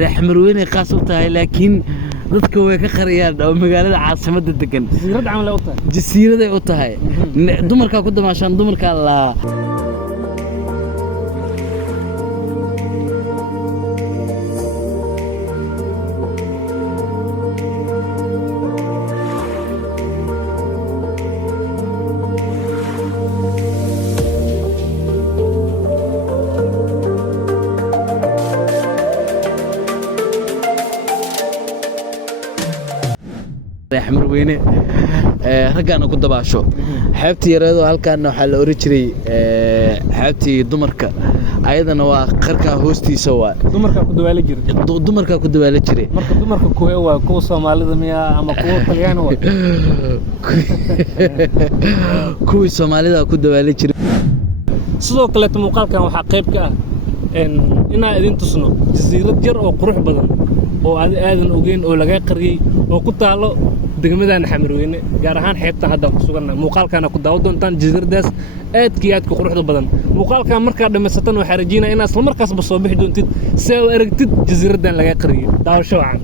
reex marweyne qaas u tahay laakiin dadka way ka qariyaan oo magaalada caasimada degan jasiirad camal u tahay jasiiraday u tahay dumarka ku damaashaan dumarka la reex marweyne raggaana ku dabaasho xeebtii yareedo halkaan waxa la oran jiray xeebtii dumarka ayadana waa qarka hoostiisa waa dumarka ku dawaali jiray marka dumarka kuwa waa kuwa Soomaalida miya ama kuwa Talyaani waa kuwa Soomaalida ku dawaali jiray sidoo kale muuqaalkan waxa qayb ka ah inaa idin tusno jasiirad yar oo qurux badan oo aadan ogeyn oo laga qariyay oo ku taalo degmadana Xamarweyne gaar ahaan xeebta hadda ku sugan muuqaalkana ku daawo doontaan jasiiradaas aad ku quruxda badan muuqaalkan marka dhameysatan waxa rajayna in asla markaas soo bixi doontid si aad aragtid jasiiradan laga qariyay daawasho wacan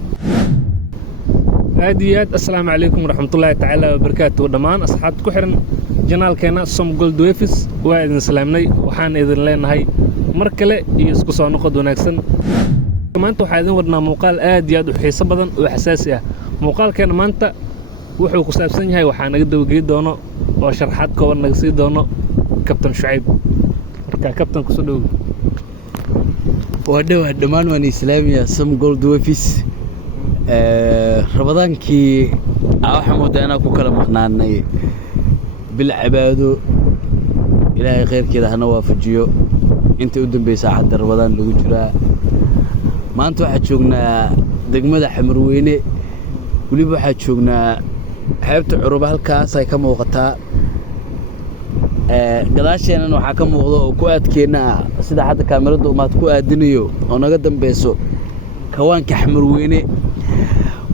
aad assalaamu calaykum waraxmatullaahi tacaala wabarakaatuh dhamaan asxaabta ku xiran janaalkeena Som Gold Wefis waa idin salaamnay waxaan idin leenahay mar kale iyo isku soo noqod wanaagsan maanta waxaan idin wadnaa muuqaal aad u xiiso badan oo xasaasi ah muuqaalkeena maanta wuxuu ku saabsan yahay waxaan naga dawgeey doono oo sharaxaad kooban naga sii doono Captain Shuaib marka Captain ku soo dhaw waa dhamaan waan islaamiya Som Gold Wefis rabadaankii waxa moodaa ku kala maqnaanay bil cibaado ilaahay khayrkeeda hana waafajiyo inta u dambeysay hadda rabadaan lagu jiraa maanta waxa joognaa degmada Xamarweyne waliba waxa joognaa xeebta Curuba halkaas ay ka muuqataa gadaasheenana waxa ka muuqdo oo ku aadkeena sida hadda kaamirada umaad ku aadinayo oo naga dambeeso kawaanka Xamarweyne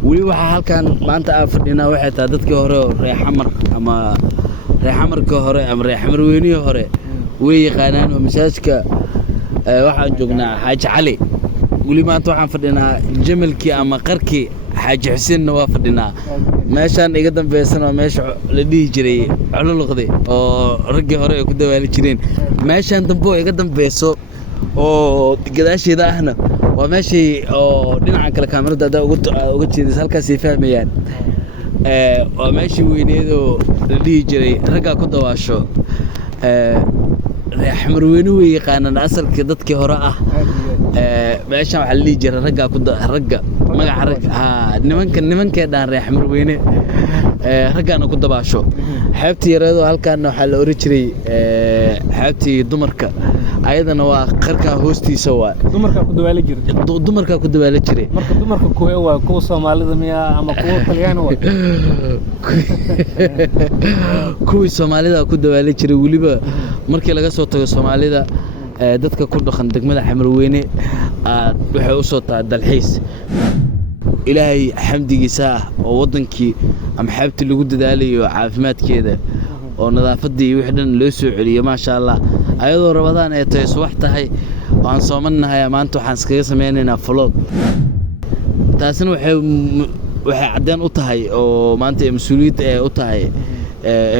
waliba waxa halkan maanta aan fadhinaa waxay tahay dadkii hore oo reex xamar ama reex xamarka hore ama reex Xamarweyne hore way yaqaanaan oo masaajidka waxaan joognaa Xaaji Cali wali maanta waxaan fadhinaa jamalkii ama qarkii Xaaji Xuseen waa fadhinaa meeshaan iga dambeysana meesha la dhihi jiray cululuqday oo raggii hore ay ku dawaali jireen meeshaan dambe iga dambeeyso oo gadaasheeda ahna waa meeshii oo dhinaca kale kaamirada uga jeedis halkaas ay fahmayaan waa meeshii weyneedoo la dhihi jiray ragga ku dawaasho reex Xamarweyne way yaqaanaan asalka dadkii hore ah meeshan waxa la dhihi jiray ragga magaca ragga nimanka dhaan reex Xamarweyne raggaana ku dabaasho xeebtii yareedo halkaan waxa la oran jiray xeebtii dumarka ayadana waa qarka hoostiisa waa dumarka ku dawaali jiray marka dumarka kuwa waa kuwa Soomaalida miya ama kuwa Talyaani waa kuwa Soomaalida ku dawaali jiray waliba markii laga soo tago Soomaalida dadka ku dhaqan degmada Xamarweyne waxay u soo tahay dalxiis ilaahay xamdigiisa oo wadankii ama xabti lagu dadaalayo caafimaadkeeda oo nadaafadii wixii dhan loo soo celiyo ma sha Allah ayadoo rabadaan ay tahay subax tahay waan soomanahay maanta waxaan iskaga sameynaynaa vlog taasina waxay cadeen u tahay oo maanta mas'uuliyad ay u tahay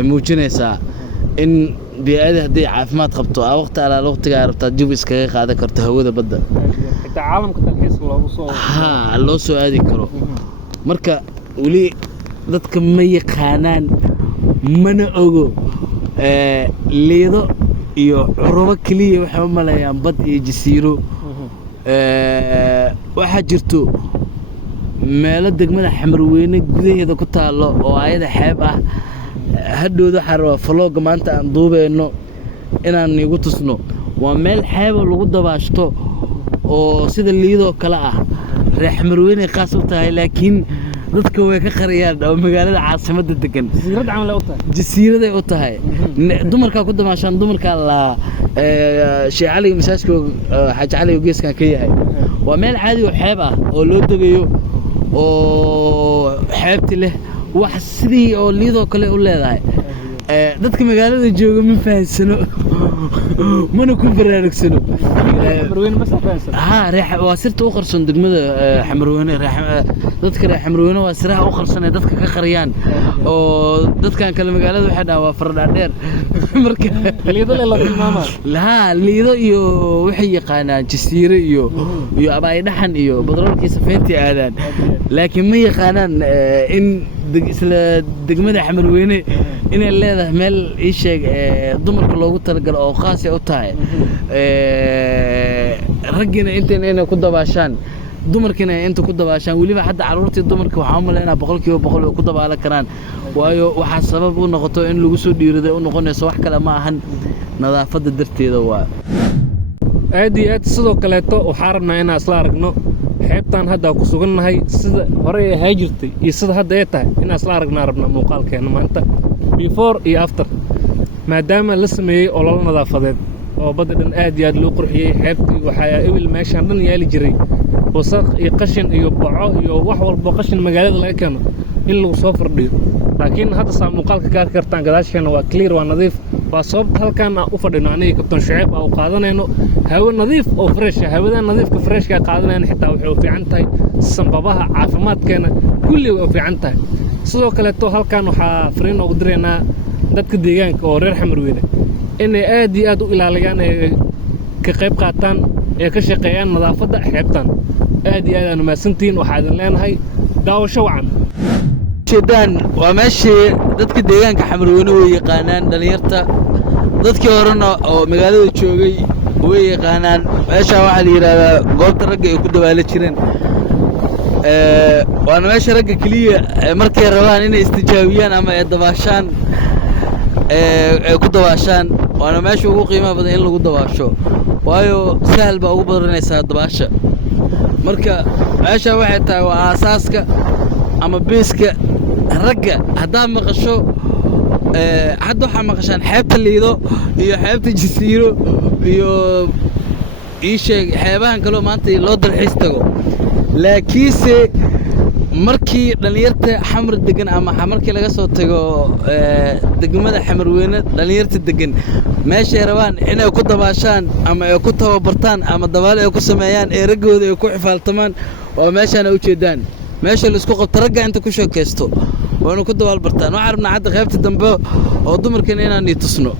muujinaysaa in biyada hadii caafimaad qabto waqti ala waqtiga rabta dib iskaga qaadan karto hawada badda inta caalamka dalxiis loo soo aadi karo marka wali dadka ma yaqaanaan mana ogo liido iyo Curuba kaliya waxa u maleeyaan bad iyo jasiiro waxa jirto meelo degmada Xamarweyne gudaheeda ku taalo oo ayada xeeb ah hadhooda xarwa vlog maanta aan duubeeno inaan igu tusno waa meel xeeb lagu dabaashto oo sida liido kala ah reex Xamarweyne qaas u tahay laakiin dadka way ka qariyaan oo magaalada caasimada degan jasiirad camal u tahay jasiiraday u tahay dumarka ku damaashaan dumarka la Sheekh Cali masaajidka Xaaji Cali geeskan ka yahay waa meel caadi oo xeeb ah oo loo dageeyo oo xeebti leh wax sidii oo liido kale u leedahay dadka magaalada jooga ma fahansano mana ku baraarugsano xamarweyne ma safaansan ها ريح واسرت أخرسون دقمة حمروينة ريح ذكر حمروينة واسرها أخرسون دتك كقريان ودتك كان كلمة قالت واحد أو فرد عدير مركب اللي يضل إلا في الماما لا اللي ذا يو وحي قانا جسير يو أباي نحن يو بضرب كيس فينتي آذان لكن ما يقانان إن دقمة حمروينة إن اللي هذا مال إيش ضمر كله قلت لك أو قاسي أو تاي رجنا أنت هنا كده بعشان dumarkina inta ku dabaashaan waliba hadda caruurtii dumarka waxaa u maleynaa boqolkiiba boqol oo ku dabaalan karaan waayo waxa sabab u noqoto in lagu soo dhiirado u noqonayso wax kale ma ahan nadaafadda darteeda waa aad iyo aad sidoo kaleeto waxaan rabnaa inaan isla aragno xeebtan hadda ku sugannahay sida hore ay ahaa jirtay iyo sida hadda ay tahay inaan isla rabnaa muuqaalkeena maanta before iyo after maadaama la sameeyay olol nadaafadeed oo badda dhan aad iyo aad loo qurxiyay xeebtii waxaa ebil meeshan dhan yaali jiray wasaq iyo qashin iyo baco iyo wax walba qashin magaalada laga keeno in lagu soo fardhiyo laakiin hadda saa muuqaalka gaar kartaan gadaasheena waa clear waa nadiif waa sababta halkaan u fadhino aniga kabtan Shucayb oo qaadanayno hawo nadiif oo fresh hawada nadiifka fresh ka qaadanayno xitaa waxay u fiican tahay sanbabaha caafimaadkeena kulli way u fiican tahay sidoo kale to halkaan waxaa fariin ugu direynaa dadka deegaanka oo reer Xamarweyne inay aad iyo aad u ilaaliyaan ka qayb qaataan ee ka shaqeeyaan nadaafadda xeebtan aad iyo aad aan maasantiin waxaan leenahay daawasho wacan جدًا وماشي dadka deegaanka Xamarweyne way yaqaanaan dhalinyarta dadkii horena oo magaalada joogay way yaqaanaan meesha waxa la yiraahdaa goobta ragga ay ku dabaala jireen waana meesha ragga kaliya markay rabaan inay istijaabiyaan ama ay dabaashaan ay ku dabaashaan waana meesha ugu qiimaha badan in lagu dabaasho waayo sahal baa ugu badanaysa dabaasha marka meesha waxay tahay waa aasaaska ama beeska ragga haddaa maqasho hadda waxaa maqashaan xeebta liido iyo xeebta jasiiro iyo ii sheeg xeebahan kaloo maanta loo dalxiis tago laakiinse markii dhalinyarta xamar degan ama markii laga soo tago degmada Xamarweyne dhalinyarta degan meesha ay rabaan inay ku dabaashaan ama ay ku tababartaan ama dabaal ay ku sameeyaan ee raggooda ay ku xifaaltamaan waa meeshaan u jeedaan meesha la isku qabto ragga inta ku sheekaysto waana ku dabaal bartaan waxaan rabnaa hadda qaybta dambe oo dumarkan inaan tusno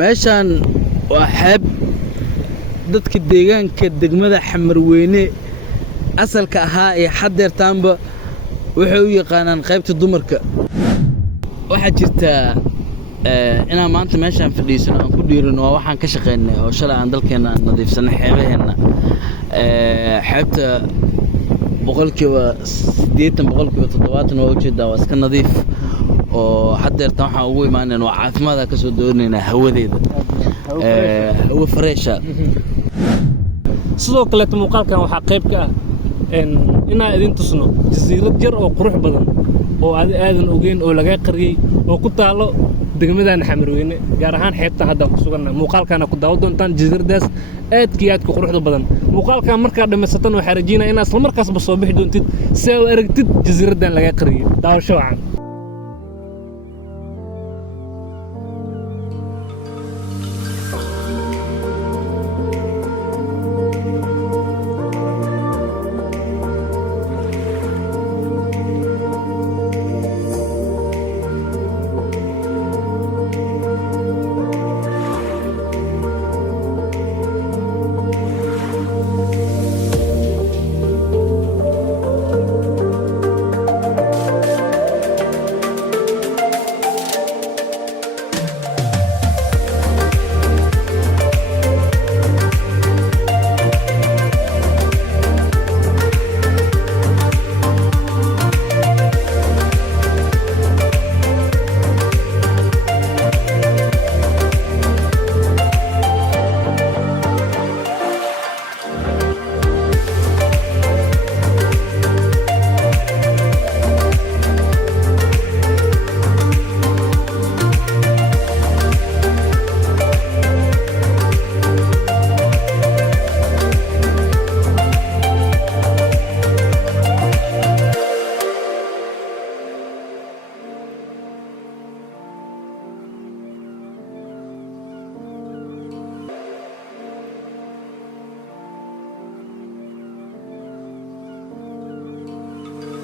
meeshaan waa xeeb dadka deegaanka degmada Xamarweyne asalka ahaa ee xadeertaanba waxay u yaqaanaan qaybta dumarka waxa jirta inaan maanta meeshaan fadhiisano aan ku dhiirino waa waxaan ka shaqeynay oo shalay aan dalkeena nadiifsanay xeebaheena xeebta boqolkiiba 80 boqolkiiba 70 waa ujeedaa waa iska nadiif oo hadeertan waxaan ugu imaanayna waa caafimaadka ka soo doonaynaa hawadeeda hawo fresh sidoo kale muuqaalkan waxaa qayb ka ah inaan idin tusno jasiirad jar oo qurux badan oo aadan ogeyn oo laga qariyay oo ku taalo degmadan Xamarweyne gaar ahaan xeebta hadda ku sugan muuqaalkana ku daawo doontaan jasiiradaas aad ku quruxda badan muuqaalkan marka dhameysatan waxaan rajaynayaa inaad isla markaasba soo bixi doontid si aad aragtid jasiiradan laga qariyay daawasho wacan